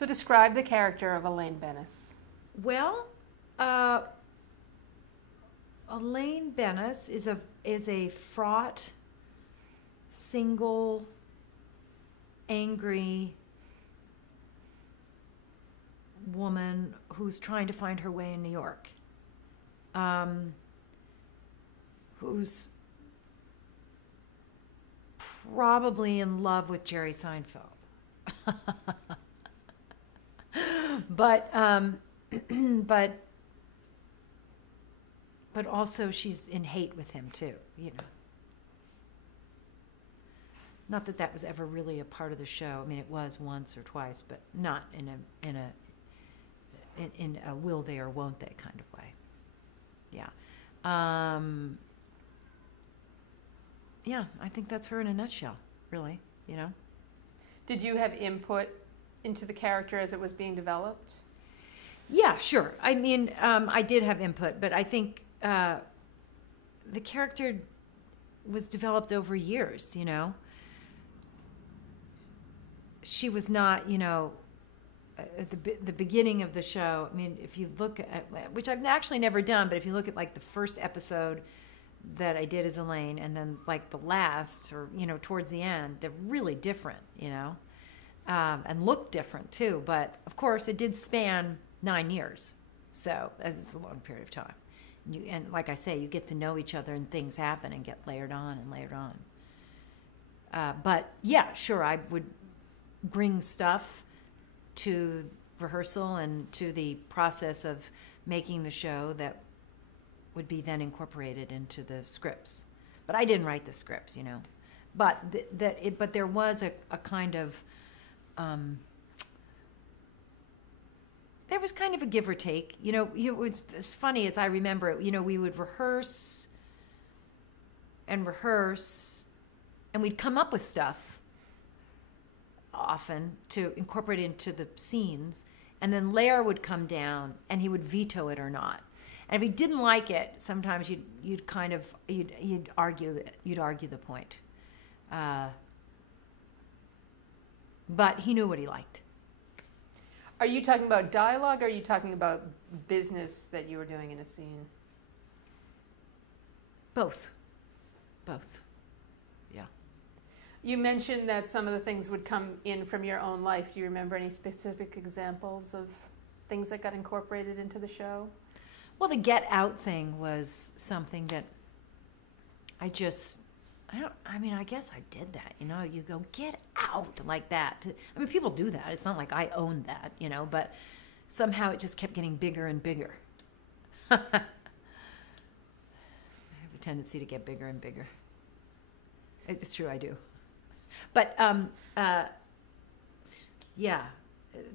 So describe the character of Elaine Bennis. Well, Elaine Bennis is a fraught, single, angry woman who's trying to find her way in New York. Who's probably in love with Jerry Seinfeld. but also she's in hate with him too, you know. Not that that was ever really a part of the show. I mean, it was once or twice, but not in a will they or won't they kind of way. Yeah. Yeah, I think that's her in a nutshell, really, you know. Did you have input into the character as it was being developed? Yeah, sure. I mean, I did have input, but I think the character was developed over years, you know. She was not, you know, at the beginning of the show. I mean, if you look at, which I've actually never done, but if you look at like the first episode that I did as Elaine and then like the last, or, you know, towards the end, they're really different, you know, and look different too. But of course it did span 9 years. So as it's a long period of time. And like I say, you get to know each other and things happen and get layered on and layered on. But yeah, sure, I would bring stuff to rehearsal and to the process of making the show that would be then incorporated into the scripts. But I didn't write the scripts, you know. But but there was a kind of there was kind of a give or take. You know, it's funny as I remember it, you know, we would rehearse, and we'd come up with stuff often to incorporate into the scenes, and then Lair would come down and he would veto it or not. And if he didn't like it, sometimes you'd argue the point. But he knew what he liked. Are you talking about dialogue, or are you talking about business that you were doing in a scene? Both. Yeah. You mentioned that some of the things would come in from your own life. Do you remember any specific examples of things that got incorporated into the show? Well, the get out thing was something that I guess I did that, you know, you go get out like that. I mean, people do that. It's not like I own that, you know, but somehow it just kept getting bigger and bigger. I have a tendency to get bigger and bigger. It's true, I do. But yeah,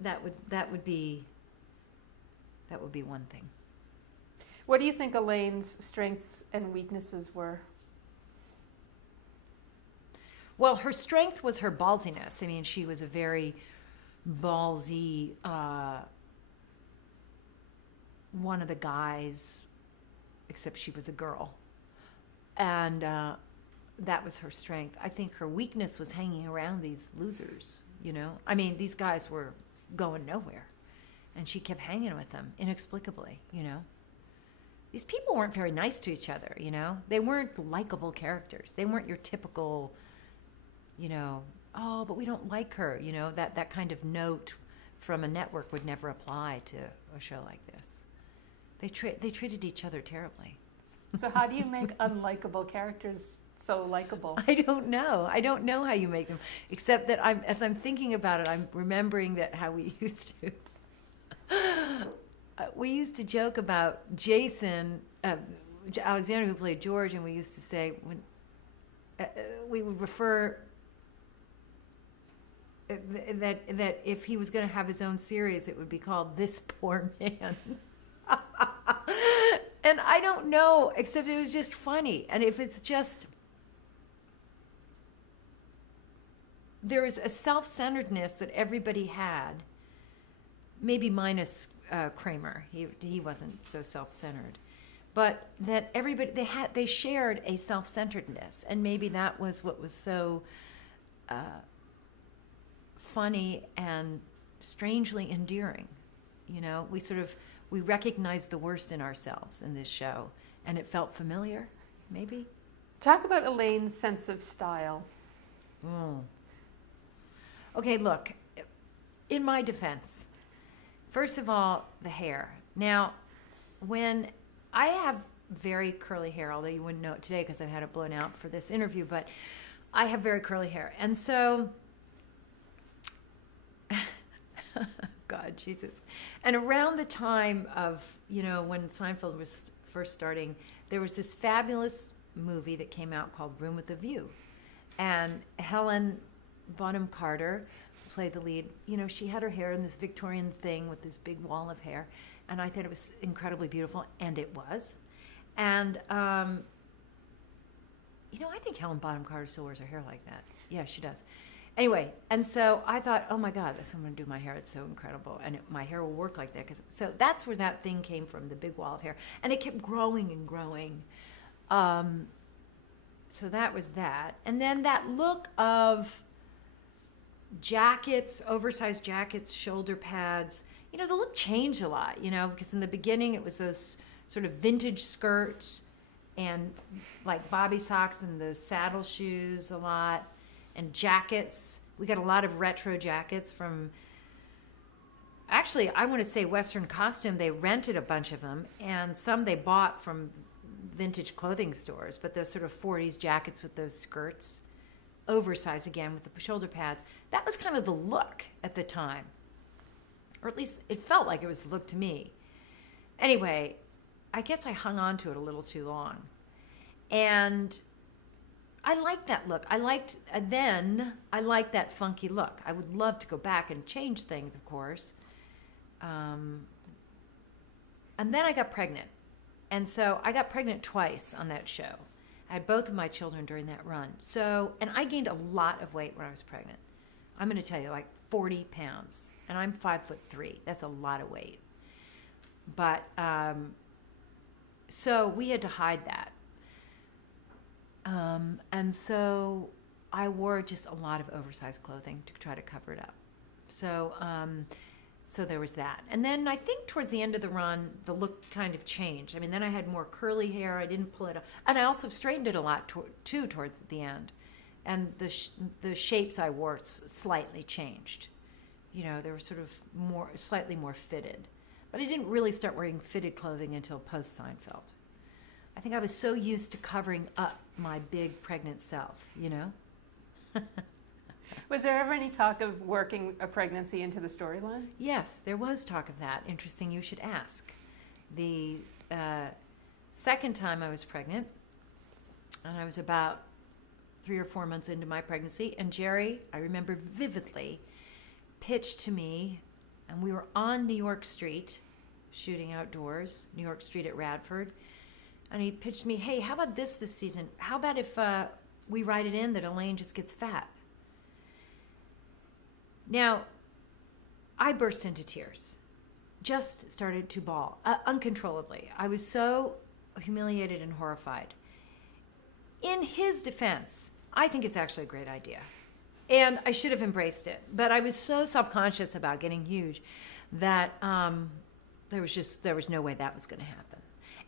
that would be one thing. What do you think Elaine's strengths and weaknesses were? Well, her strength was her ballsiness. I mean, she was a very ballsy, one of the guys, except she was a girl. And that was her strength. I think her weakness was hanging around these losers, you know. I mean, these guys were going nowhere. And she kept hanging with them inexplicably, you know. These people weren't very nice to each other, you know. They weren't likable characters. They weren't your typical, you know, oh, but we don't like her, you know. That kind of note from a network would never apply to a show like this. They treated each other terribly. So how do you make unlikable characters so likable? I don't know. I don't know how you make them, except that as I'm thinking about it, I'm remembering that how we used to joke about Jason Alexander, who played George, and we used to say when we would refer that if he was going to have his own series, it would be called This Poor Man. And I don't know, except it was just funny. And if it's just, there is a self-centeredness that everybody had, maybe minus Kramer. He wasn't so self-centered, but that everybody they shared a self-centeredness, and maybe that was what was so funny and strangely endearing. You know, we recognized the worst in ourselves in this show, and it felt familiar, maybe. Talk about Elaine's sense of style. Okay, look, in my defense, first of all, the hair. Now, when I have very curly hair, although you wouldn't know it today because I've had it blown out for this interview, but I have very curly hair. And so, God, Jesus. And around the time of, you know, when Seinfeld was first starting, there was this fabulous movie that came out called Room with a View. And Helen Bonham Carter played the lead. You know, she had her hair in this Victorian thing with this big wall of hair. And I thought it was incredibly beautiful, and it was. And, you know, I think Helen Bonham Carter still wears her hair like that. Yeah, she does. Anyway, and so I thought, oh my God, that's how I'm going to do my hair. It's so incredible. And my hair will work like that. So that's where that thing came from, the big wall of hair. And it kept growing and growing. So that was that. And then that look of jackets, oversized jackets, shoulder pads, you know, the look changed a lot, you know, because in the beginning it was those sort of vintage skirts and like bobby socks and those saddle shoes a lot, and jackets. We got a lot of retro jackets from, actually, I want to say Western Costume. They rented a bunch of them, and some they bought from vintage clothing stores, but those sort of 40s jackets with those skirts, oversized again with the shoulder pads. That was kind of the look at the time. Or at least it felt like it was the look to me. Anyway, I guess I hung on to it a little too long. And I liked that look. I liked that funky look. I would love to go back and change things, of course. And then I got pregnant. And so I got pregnant twice on that show. I had both of my children during that run. So, and I gained a lot of weight when I was pregnant. I'm going to tell you, like 40 pounds. And I'm 5'3". That's a lot of weight. But, so we had to hide that. And so I wore just a lot of oversized clothing to try to cover it up. So, so there was that. And then I think towards the end of the run, the look kind of changed. I mean, then I had more curly hair. I didn't pull it up. And I also straightened it a lot, too, towards the end. And the shapes I wore slightly changed. You know, they were sort of slightly more fitted. But I didn't really start wearing fitted clothing until post-Seinfeld. I think I was so used to covering up my big pregnant self, you know? Was there ever any talk of working a pregnancy into the storyline? Yes, there was talk of that. Interesting you should ask. The second time I was pregnant, and I was about 3 or 4 months into my pregnancy, and Jerry, I remember vividly, pitched to me, and we were on New York Street, shooting outdoors, New York Street at Radford, and he pitched me, hey, how about this season? How about if we write it in that Elaine just gets fat? Now, I burst into tears, just started to bawl uncontrollably. I was so humiliated and horrified. In his defense, I think it's actually a great idea. And I should have embraced it. But I was so self-conscious about getting huge that there was no way that was going to happen.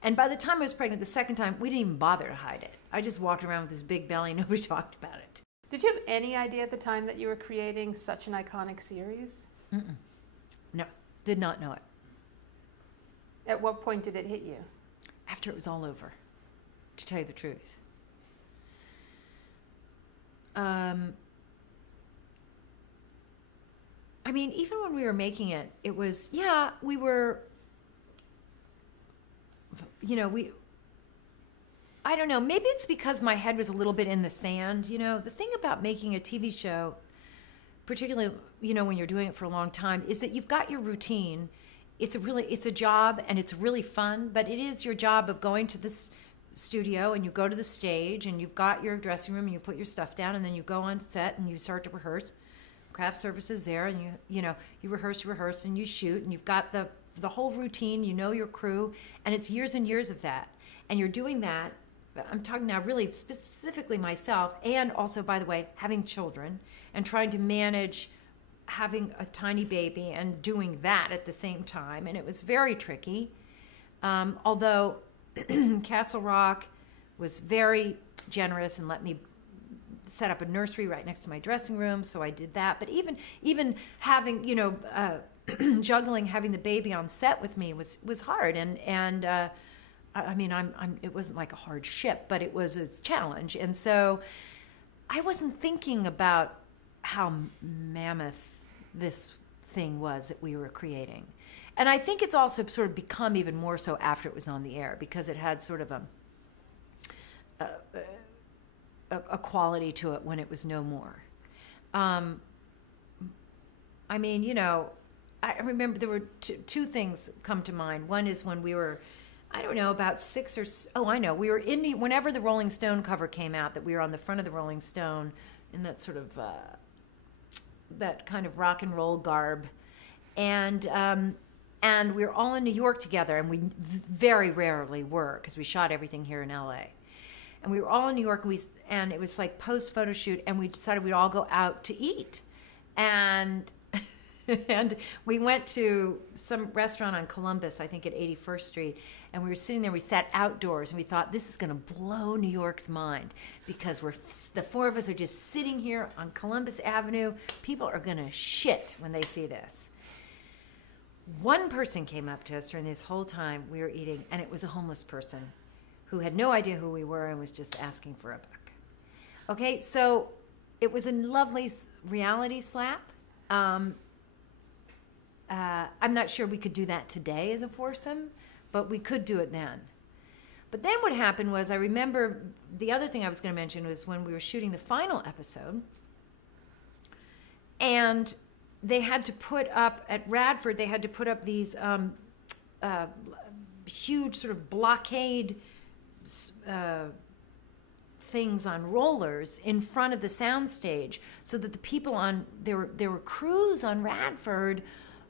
And by the time I was pregnant the second time, we didn't even bother to hide it. I just walked around with this big belly. Nobody talked about it. Did you have any idea at the time that you were creating such an iconic series? Mm-mm. No, did not know it. At what point did it hit you? After it was all over, to tell you the truth. I mean, even when we were making it, it was, yeah, we were, you know, I don't know, maybe it's because my head was a little bit in the sand, you know. The thing about making a TV show, particularly, you know, when you're doing it for a long time, is that you've got your routine. It's a job, and it's really fun, but it is your job of going to this studio and you go to the stage and you've got your dressing room and you put your stuff down and then you go on set and you start to rehearse. Craft services there, and you rehearse and you shoot, and you've got the whole routine, you know your crew, and it's years and years of that. And you're doing that, I'm talking now really specifically myself, and also, by the way, having children and trying to manage having a tiny baby and doing that at the same time, and it was very tricky. Although Castle Rock was very generous and let me set up a nursery right next to my dressing room, so I did that. But even having, juggling having the baby on set with me was hard, and I mean, it wasn't like a hardship, but it was a challenge, and so I wasn't thinking about how mammoth this thing was that we were creating. And I think it's also sort of become even more so after it was on the air, because it had sort of a quality to it when it was no more. I mean, I remember there were two things come to mind. One is when we were, I don't know, about we were in, whenever the Rolling Stone cover came out, that we were on the front of the Rolling Stone in that sort of, that kind of rock and roll garb. And we were all in New York together, and we very rarely were, because we shot everything here in LA. And we were all in New York, and it was like post-photo shoot, and we decided we'd all go out to eat. And and we went to some restaurant on Columbus, I think at 81st Street, and we were sitting there, we sat outdoors, and we thought, this is going to blow New York's mind, because the four of us are just sitting here on Columbus Avenue. People are going to shit when they see this. One person came up to us during this whole time we were eating, and it was a homeless person who had no idea who we were and was just asking for a buck. Okay, so it was a lovely reality slap. I'm not sure we could do that today as a foursome, but we could do it then. But then what happened was, I remember the other thing I was going to mention was when we were shooting the final episode, and they had to put up, at Radford, they had to put up these huge sort of blockade things on rollers in front of the soundstage, so that the people there were crews on Radford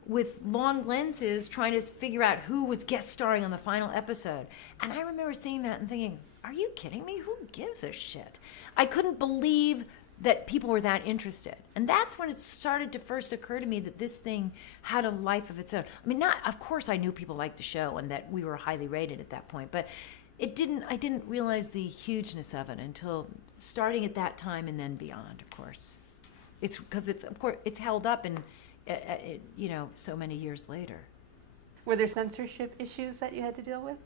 with long lenses trying to figure out who was guest starring on the final episode. And I remember seeing that and thinking, are you kidding me? Who gives a shit? I couldn't believe that people were that interested. And that's when it started to first occur to me that this thing had a life of its own. I mean, of course I knew people liked the show and that we were highly rated at that point, but I didn't realize the hugeness of it until starting at that time and then beyond, of course. It's because it's held up and so many years later. Were there censorship issues that you had to deal with?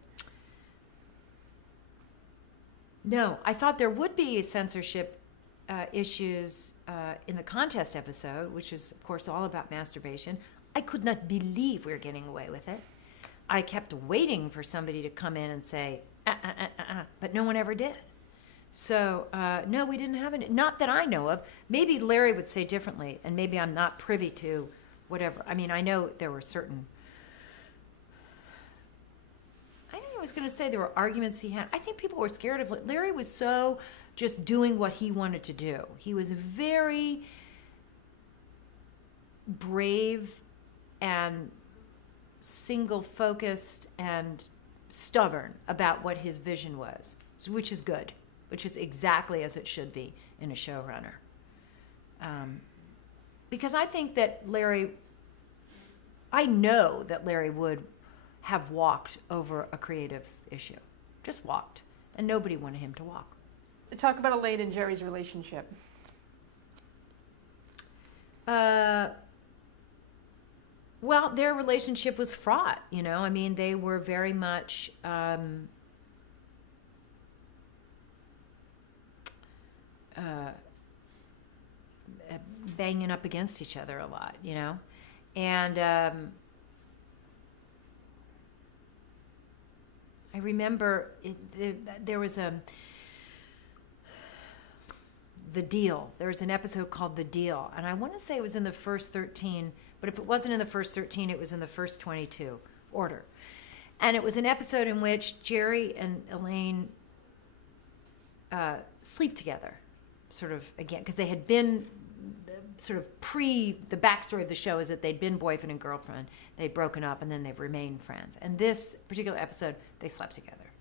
No, I thought there would be censorship issues in the contest episode, which is, of course, all about masturbation. I could not believe we were getting away with it. I kept waiting for somebody to come in and say, but no one ever did. So, no, we didn't have any. Not that I know of. Maybe Larry would say differently, and maybe I'm not privy to whatever. I mean, I know there were certain... I think I was going to say there were arguments he had. I think people were scared of... Larry was so just doing what he wanted to do. He was very brave and single-focused and stubborn about what his vision was, which is good. Which is exactly as it should be in a showrunner. Because I think that I know that Larry would have walked over a creative issue. Just walked. And nobody wanted him to walk. Talk about Elaine and Jerry's relationship. Well, their relationship was fraught, I mean, they were very much... banging up against each other a lot, and I remember there was The Deal. There was an episode called The Deal, and I want to say it was in the first 13, but if it wasn't in the first 13, it was in the first 22 order. And it was an episode in which Jerry and Elaine sleep together. Sort of, again, because they had been sort of the backstory of the show is that they'd been boyfriend and girlfriend, they'd broken up, and then they've remained friends. And this particular episode, they slept together.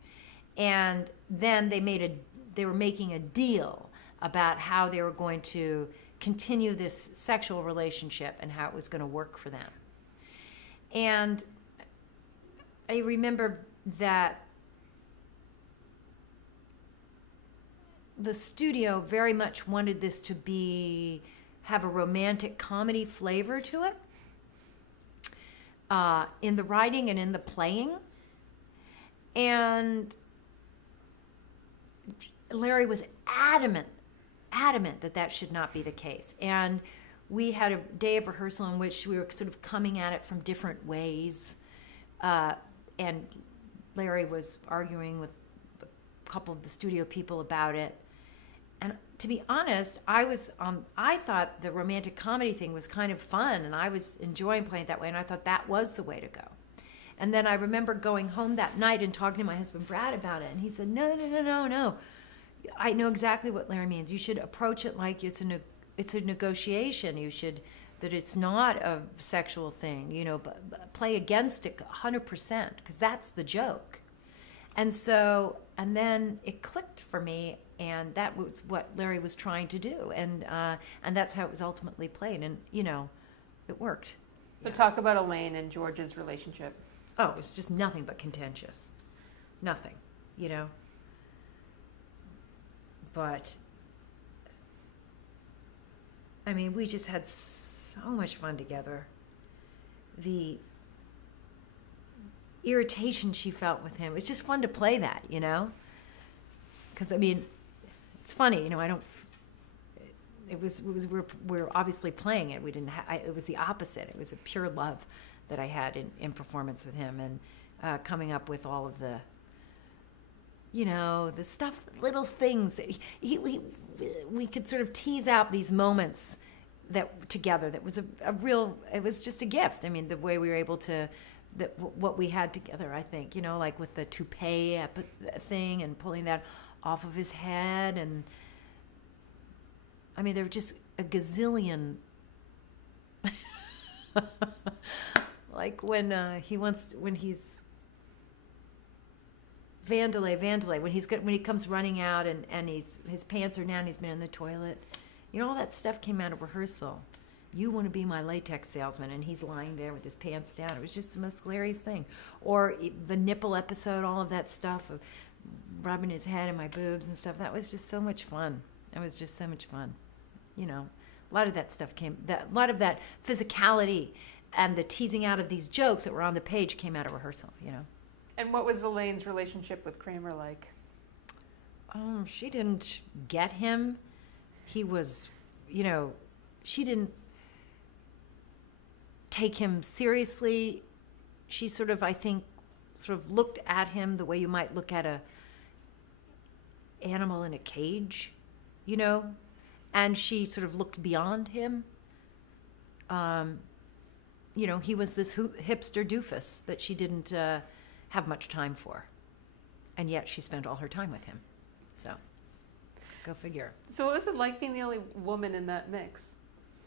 And then they were making a deal about how they were going to continue this sexual relationship and how it was going to work for them. And I remember that the studio very much wanted this to have a romantic comedy flavor to it, in the writing and in the playing. And Larry was adamant that should not be the case. And we had a day of rehearsal in which we were sort of coming at it from different ways. And Larry was arguing with a couple of the studio people about it. And to be honest, I thought the romantic comedy thing was kind of fun, and I was enjoying playing it that way, and I thought that was the way to go. And then I remember going home that night and talking to my husband Brad about it, and he said, no. I know exactly what Larry means. You should approach it like it's a negotiation. That it's not a sexual thing, but play against it 100%, because that's the joke. And then it clicked for me, and that was what Larry was trying to do, and that's how it was ultimately played, and it worked. So talk about Elaine and George's relationship. Oh, it was just nothing but contentious, nothing, But I mean, we just had so much fun together. The irritation she felt with him, it's just fun to play that, because I mean, it's funny, we're obviously playing it. We didn't it was the opposite. It was a pure love that I had in performance with him, and coming up with all of the the stuff, little things that we could sort of tease out these moments that together, that was it was just a gift. I mean, the way we were able to, what we had together, I think, like with the toupee thing and pulling that off of his head. And I mean, there were just a gazillion, like when he's Vandelay, when he comes running out and his pants are down, he's been in the toilet. All that stuff came out of rehearsal. You want to be my latex salesman, and he's lying there with his pants down. It was just the most hilarious thing. Or the nipple episode, all of that stuff of rubbing his head and my boobs and stuff. That was just so much fun. It was just so much fun. A lot of that stuff a lot of that physicality and the teasing out of these jokes that were on the page came out of rehearsal, And what was Elaine's relationship with Kramer like? She didn't get him. He was, she didn't take him seriously. She sort of looked at him the way you might look at a animal in a cage, and she sort of looked beyond him. He was this hipster doofus that she didn't have much time for, and yet she spent all her time with him. So go figure. So what was it like being the only woman in that mix?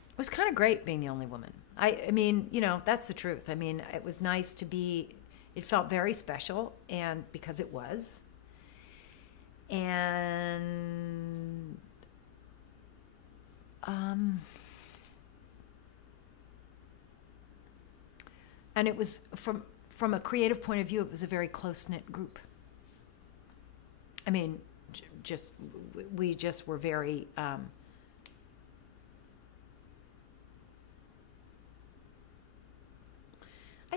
It was kind of great being the only woman. I mean, that's the truth. I mean, it was nice to be, it felt very special, and because it was. And it was from a creative point of view, it was a very close-knit group. I mean, we just were very I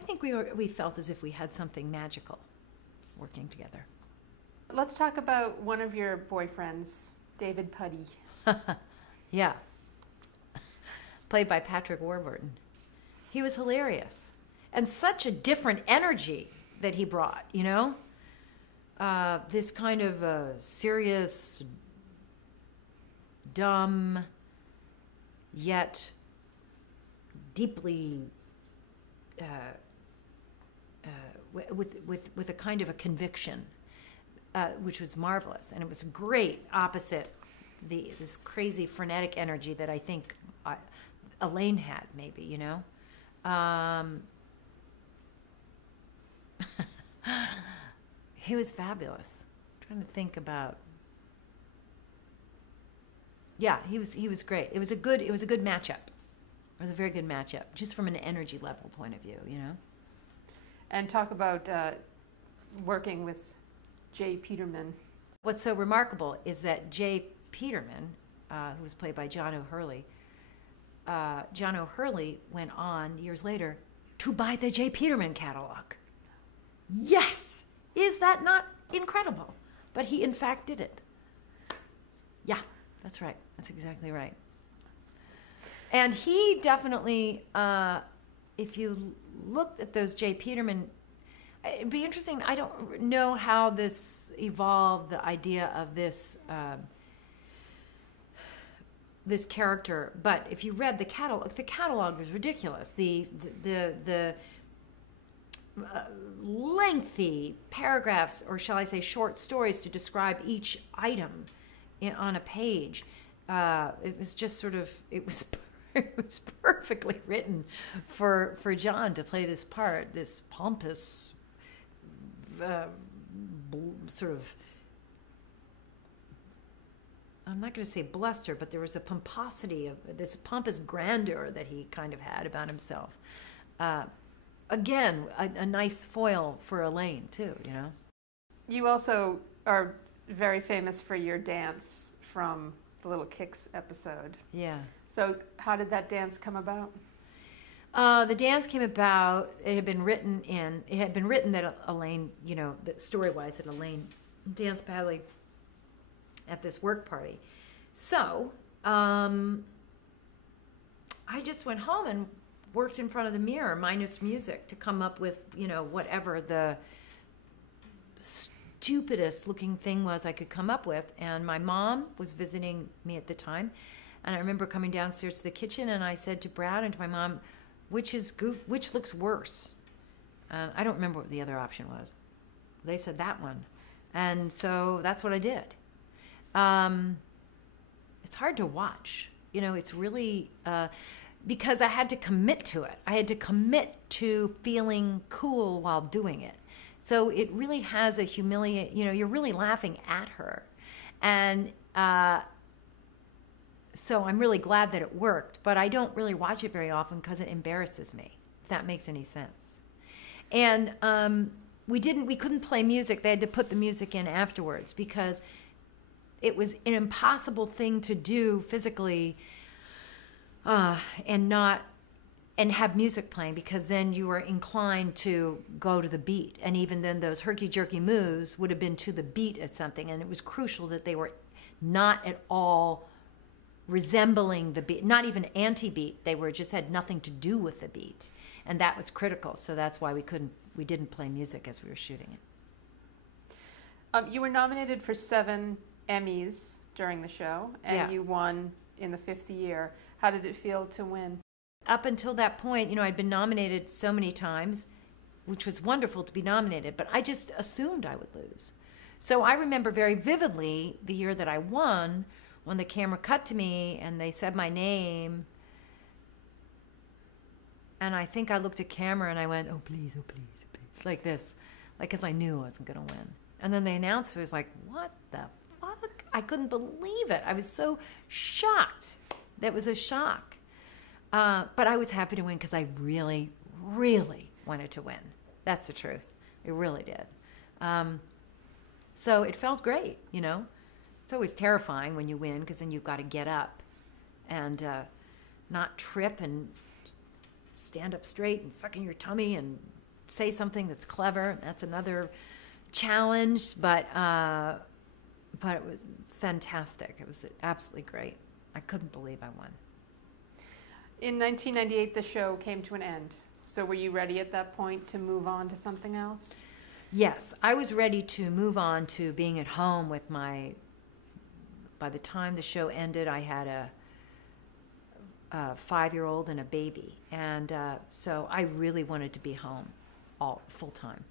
think we felt as if we had something magical working together. Let's talk about one of your boyfriends, David Puddy. Yeah. Played by Patrick Warburton. He was hilarious. And such a different energy that he brought, this kind of serious, dumb, yet deeply, with a kind of a conviction, which was marvelous. And it was great opposite this crazy frenetic energy that I think Elaine had, maybe, He was fabulous. I'm trying to think about. Yeah, he was great. It was a good matchup. It was a very good matchup, just from an energy level point of view, you know. And talk about working with Jay Peterman. What's so remarkable is that Jay Peterman, who was played by John O'Hurley, went on years later to buy the Jay Peterman catalog. Yes! Is that not incredible? But he, in fact, did it. Yeah, that's right. That's exactly right. And he definitely, if you looked at those Jay Peterman, it'd be interesting. I don't know how this evolved, the idea of this this character, but if you read the catalog was ridiculous. The lengthy paragraphs, or shall I say short stories, to describe each item on a page. It was just sort of, it was perfectly written for John to play this part, this pompous sort of, I'm not going to say bluster, but there was a pomposity of this pompous grandeur that he kind of had about himself. Again, a nice foil for Elaine too, you know. You also are very famous for your dance from the Little Kicks episode. Yeah. So how did that dance come about? The dance came about, it had been written that Elaine, you know, story-wise, that Elaine danced badly at this work party. So I just went home and worked in front of the mirror, minus music, to come up with, you know, whatever the stupidest looking thing was I could come up with. And my mom was visiting me at the time, and I remember coming downstairs to the kitchen, and I said to Brad and to my mom, which looks worse? And I don't remember what the other option was. They said that one. And so that's what I did. It's hard to watch. You know, it's really, because I had to commit to it. I had to commit to feeling cool while doing it. So it really has a you know, you're really laughing at her. And so I'm really glad that it worked, but I don't really watch it very often because it embarrasses me, if that makes any sense. And we couldn't play music. They had to put the music in afterwards because it was an impossible thing to do physically, and have music playing, because then you were inclined to go to the beat. And even then those herky-jerky moves would have been to the beat of something. And it was crucial that they were not at all resembling the beat, not even anti-beat. They just had nothing to do with the beat. And that was critical. So that's why we didn't play music as we were shooting it. You were nominated for 7 Emmys during the show, and yeah. You won in the 5th year. How did it feel to win? Up until that point, you know, I'd been nominated so many times, which was wonderful to be nominated, but I just assumed I would lose. So I remember very vividly the year that I won, when the camera cut to me and they said my name, and I think I looked at camera and I went, oh please, oh please, oh please, like this, like, because I knew I wasn't going to win. And then the announcer was like, what the fuck? I couldn't believe it. I was so shocked. That was a shock. But I was happy to win because I really, really wanted to win. That's the truth. It really did. So it felt great, you know. It's always terrifying when you win, because then you've got to get up and not trip and stand up straight and suck in your tummy and say something that's clever. That's another challenge, but it was fantastic. It was absolutely great. I couldn't believe I won. In 1998, the show came to an end. So were you ready at that point to move on to something else? Yes, I was ready to move on to being at home with by the time the show ended, I had a 5-year-old and a baby. And so I really wanted to be home full time.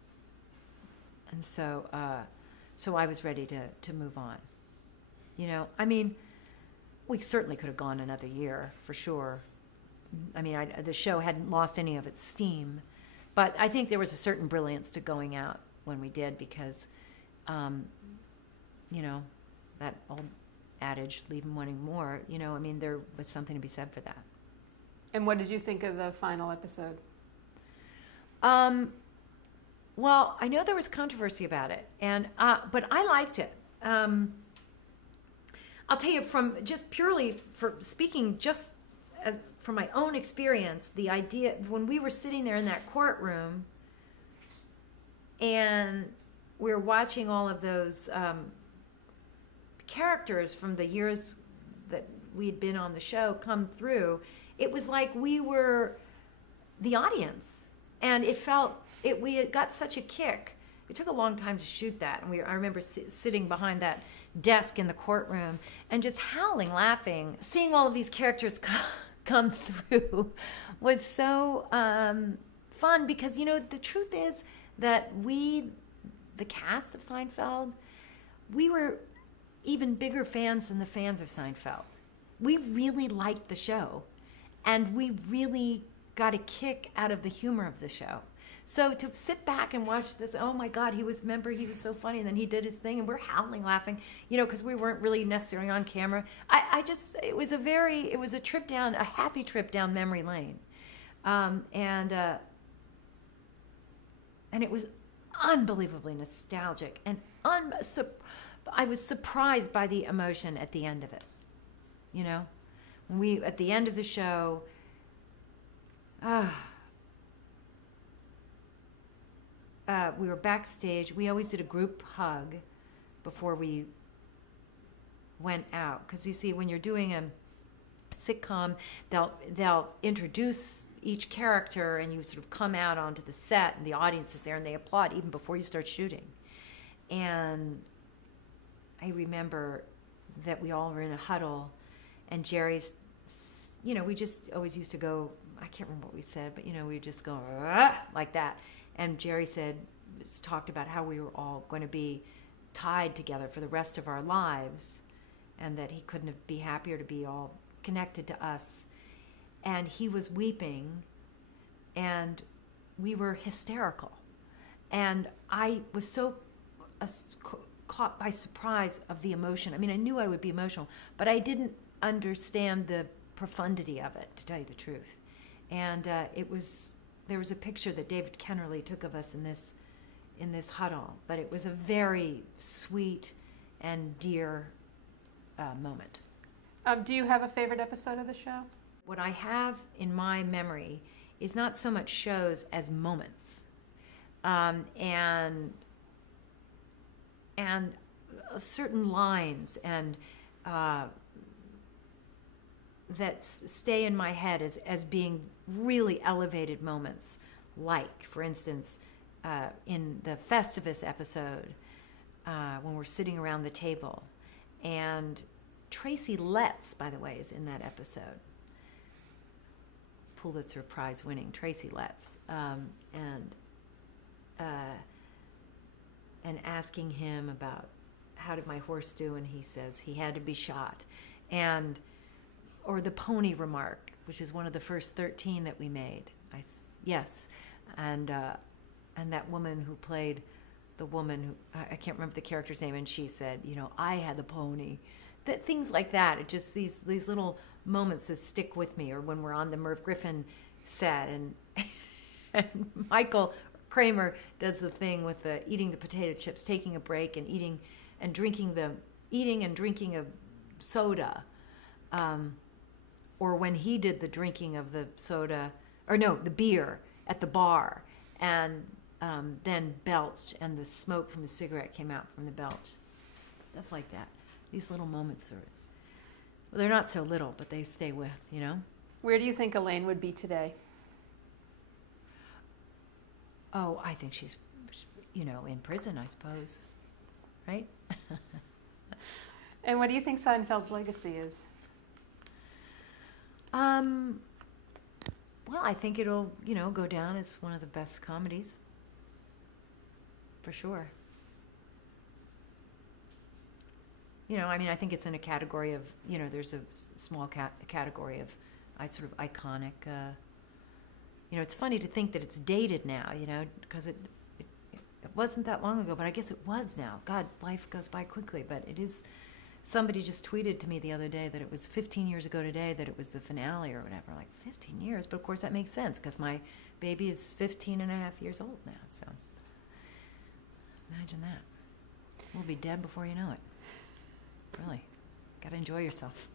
And so I was ready to move on. You know, I mean, we certainly could have gone another year for sure. I mean, the show hadn't lost any of its steam, but I think there was a certain brilliance to going out when we did, because, you know, that old adage, leave them wanting more. You know, I mean, there was something to be said for that. And what did you think of the final episode? Well, I know there was controversy about it, and but I liked it. I'll tell you, from just purely for speaking, just from my own experience, the idea when we were sitting there in that courtroom, and we were watching all of those characters from the years that we'd been on the show come through, it was like we were the audience, and it felt. We had got such a kick. It took a long time to shoot that. And I remember sitting behind that desk in the courtroom and just howling, laughing. Seeing all of these characters come through was so fun because, you know, the truth is that we, the cast of Seinfeld, we were even bigger fans than the fans of Seinfeld. We really liked the show, and we really got a kick out of the humor of the show. So to sit back and watch this, oh my God, he was so funny, and then he did his thing, and we're howling, laughing, you know, because we weren't really necessarily on camera. It was a trip down, a happy trip down memory lane, and it was unbelievably nostalgic, and I was surprised by the emotion at the end of it. You know, when at the end of the show. We were backstage. We always did a group hug before we went out. Because you see, when you're doing a sitcom, they'll introduce each character, and you sort of come out onto the set, and the audience is there, and they applaud even before you start shooting. And I remember that we all were in a huddle, and Jerry's, you know, we just always used to go, I can't remember what we said, but, you know, we just go like that. And Jerry talked about how we were all going to be tied together for the rest of our lives, and that he couldn't be happier to be all connected to us. And he was weeping, and we were hysterical. And I was so caught by surprise of the emotion. I mean, I knew I would be emotional, but I didn't understand the profundity of it, to tell you the truth. And there was a picture that David Kennerly took of us in this huddle, but it was a very sweet and dear moment. Do you have a favorite episode of the show? What I have in my memory is not so much shows as moments, and certain lines and that stay in my head as being really elevated moments. Like, for instance, in the Festivus episode, when we're sitting around the table, and Tracy Letts, by the way, is in that episode. Pulitzer Prize winning Tracy Letts, and asking him about how did my horse do, and he says he had to be shot, or the pony remark, which is one of the first 13 that we made. Yes, and that woman who played the woman who I can't remember the character's name, and she said, you know, I had the pony. Things like that. It just these little moments that stick with me. Or when we're on the Merv Griffin set, and Michael Kramer does the thing with the eating the potato chips, taking a break, and eating and drinking a soda. Or when he did the drinking of the soda, or no, the beer at the bar, and then belched, and the smoke from his cigarette came out from the belch. Stuff like that. These little moments they're not so little, but they stay with, you know? Where do you think Elaine would be today? Oh, I think she's, you know, in prison, I suppose. Right? And what do you think Seinfeld's legacy is? Well, I think it'll, you know, go down as one of the best comedies. For sure. You know, I mean, I think it's in a category of, you know, there's a small category of sort of iconic, you know, it's funny to think that it's dated now, you know, because it wasn't that long ago, but I guess it was now. God, life goes by quickly, but it is somebody just tweeted to me the other day that it was 15 years ago today that it was the finale or whatever. Like, 15 years? But of course that makes sense because my baby is 15 and a half years old now. So imagine that. We'll be dead before you know it. Really. Got to enjoy yourself.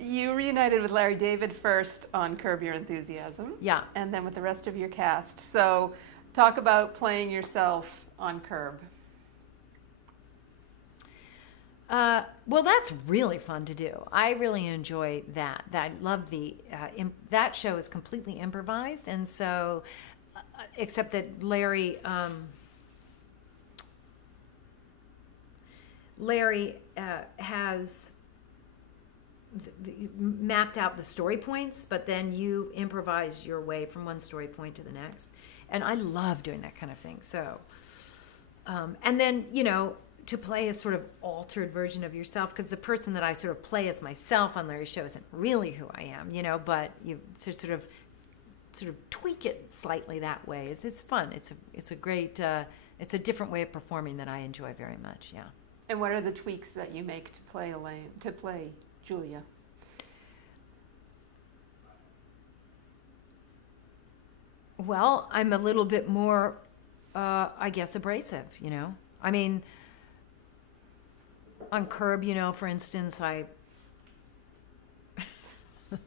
You reunited with Larry David first on Curb Your Enthusiasm. Yeah. And then with the rest of your cast. So talk about playing yourself on Curb. Well, that's really fun to do. I really enjoy that. I love that show is completely improvised, and so, except that Larry has mapped out the story points, but then you improvise your way from one story point to the next, and I love doing that kind of thing. So, and then to play a sort of altered version of yourself, because the person that I sort of play as myself on Larry's show isn't really who I am, but you sort of tweak it slightly that way. It's fun. It's a great, it's a different way of performing that I enjoy very much. Yeah. And what are the tweaks that you make to play Julia? Well, I'm a little bit more, I guess, abrasive, I mean, on Curb, for instance,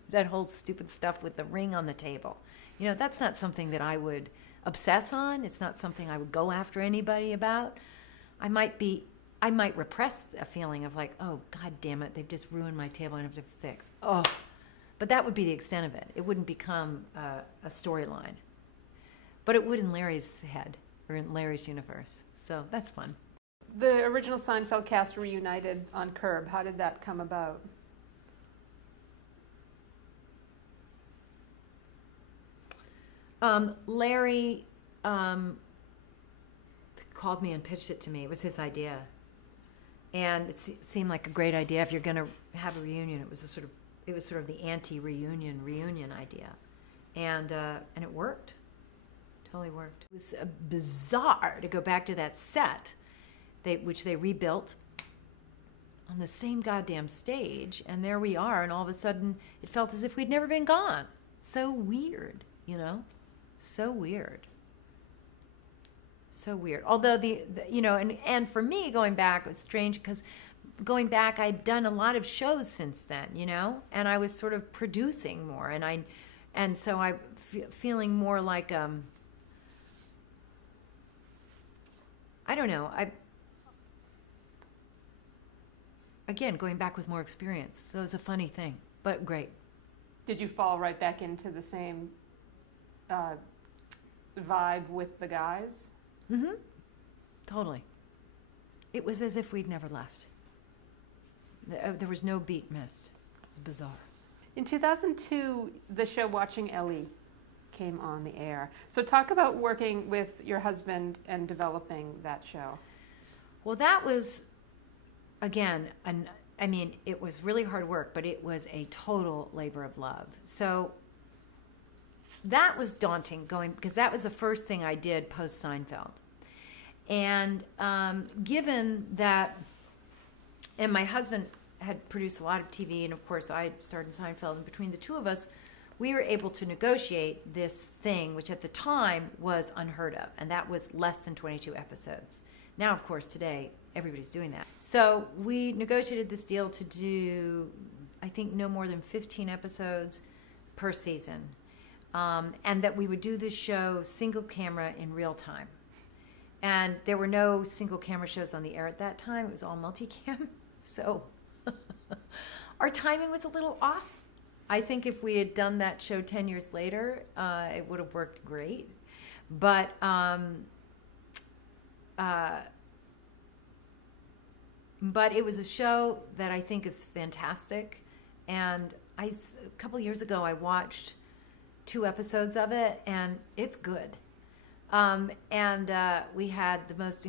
that whole stupid stuff with the ring on the table. That's not something that I would obsess on. It's not something I would go after anybody about. I might repress a feeling of like, oh, God damn it, they've just ruined my table and I have to fix. Oh, but that would be the extent of it. It wouldn't become a storyline. But it would in Larry's head or in Larry's universe. So that's fun. The original Seinfeld cast reunited on Curb. How did that come about? Larry called me and pitched it to me. It was his idea. And it seemed like a great idea. If you're going to have a reunion, it was sort of the anti-reunion idea. And it worked. Totally worked. It was bizarre to go back to that set, which they rebuilt on the same goddamn stage, and there we are, and all of a sudden it felt as if we'd never been gone. So weird, so weird. So weird. Although and for me going back, it was strange because going back, I'd done a lot of shows since then, and I was sort of producing more, and so I feeling more like I don't know. Again, going back with more experience. So it was a funny thing, but great. Did you fall right back into the same vibe with the guys? Mm-hmm. Totally. It was as if we'd never left. There was no beat missed. It was bizarre. In 2002, the show Watching Ellie came on the air. So talk about working with your husband and developing that show. Well, that was, again, it was really hard work, but it was a total labor of love. So that was daunting because that was the first thing I did post Seinfeld. And given that, and my husband had produced a lot of TV, and of course I started Seinfeld, and between the two of us, we were able to negotiate this thing, which at the time was unheard of, and that was less than 22 episodes. Now, of course, today, everybody's doing that. So we negotiated this deal to do, I think, no more than 15 episodes per season, and that we would do this show single camera in real time. And there were no single camera shows on the air at that time. It was all multicam. So our timing was a little off. I think if we had done that show 10 years later, it would have worked great. But it was a show that I think is fantastic. And a couple years ago, I watched 2 episodes of it, and it's good. We had the most...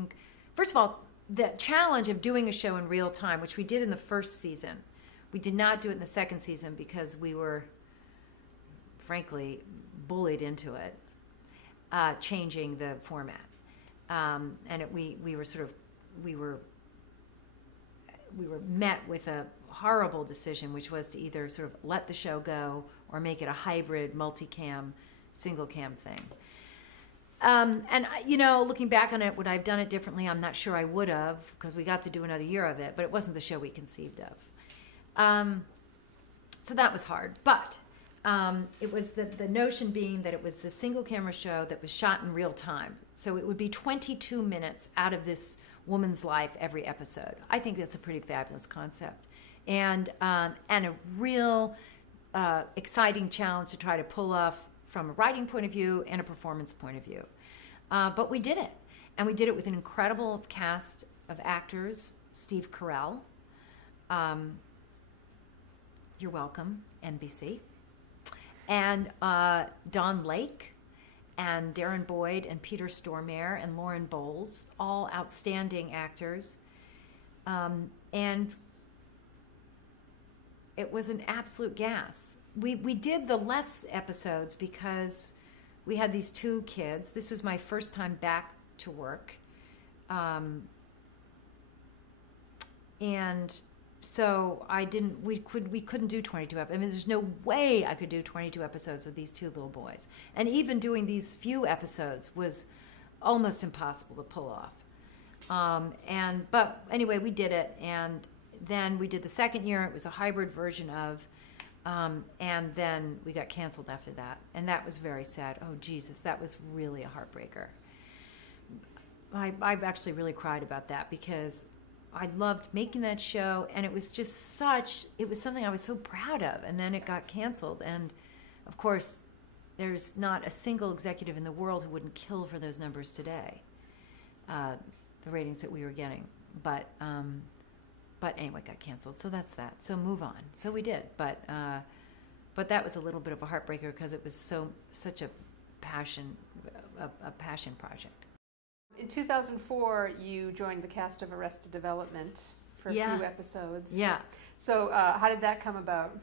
First of all, the challenge of doing a show in real time, which we did in the first season. We did not do it in the second season because we were, frankly, bullied into it, changing the format. We were met with a horrible decision, which was to either sort of let the show go or make it a hybrid multicam, single cam thing. And looking back on it, would I have done it differently? I'm not sure I would have, because we got to do another year of it, but it wasn't the show we conceived of. So that was hard. But it was the notion being that it was the single camera show that was shot in real time. So it would be 22 minutes out of this woman's life every episode. I think that's a pretty fabulous concept. And a real exciting challenge to try to pull off from a writing point of view and a performance point of view. But we did it. And we did it with an incredible cast of actors. Steve Carell. You're welcome, NBC. And Don Lake and Darren Boyd and Peter Stormare and Lauren Bowles, all outstanding actors. And it was an absolute gas. We did the less episodes because we had these 2 kids. This was my first time back to work. And so we couldn't do 22 episodes. I mean, there's no way I could do 22 episodes with these 2 little boys. And even doing these few episodes was almost impossible to pull off. But anyway, we did it. And then we did the second year. It was a hybrid version of, and then we got canceled after that. And that was very sad. Oh, Jesus, that was really a heartbreaker. I've actually really cried about that because I loved making that show, and it was just it was something I was so proud of, and then it got canceled. And, of course, there's not a single executive in the world who wouldn't kill for those numbers today, the ratings that we were getting. But anyway, it got canceled, so that's that. So move on. So we did, but that was a little bit of a heartbreaker because it was such a passion project. In 2004, you joined the cast of Arrested Development for a few episodes. Yeah. So how did that come about?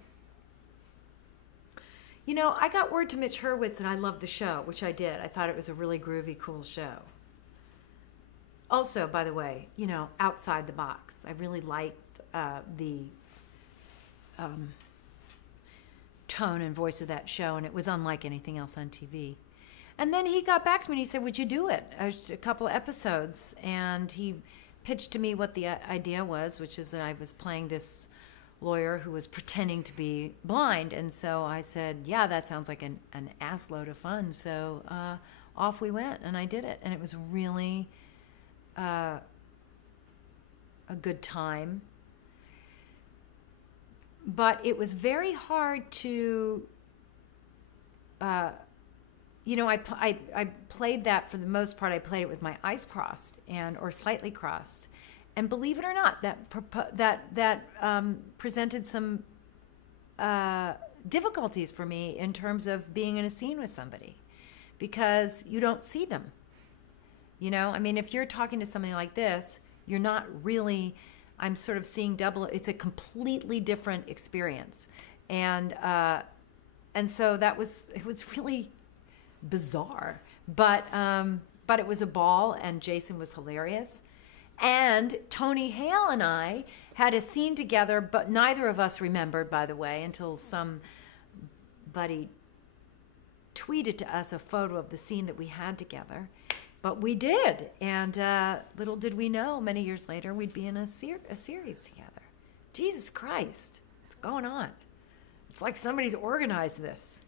I got word to Mitch Hurwitz that I loved the show, which I did. I thought it was a really groovy, cool show. Also, by the way, outside the box. I really liked the tone and voice of that show, and it was unlike anything else on TV. And then he got back to me and he said, would you do it? A couple of episodes. And he pitched to me what the idea was, which is that I was playing this lawyer who was pretending to be blind. And so I said, yeah, that sounds like an ass load of fun. So off we went, and I did it. And it was really a good time. But it was very hard to... I played that for the most part. I played it with my eyes crossed or slightly crossed, and believe it or not, that presented some difficulties for me in terms of being in a scene with somebody, because you don't see them. I mean, if you're talking to somebody like this, you're not really. I'm sort of seeing double. It's a completely different experience, and so it was really bizarre, but it was a ball, and Jason was hilarious, and Tony Hale and I had a scene together, but neither of us remembered, by the way, until somebody tweeted to us a photo of the scene that we had together. But we did, and little did we know, many years later, we'd be in a series together. Jesus Christ, what's going on? It's like somebody's organized this.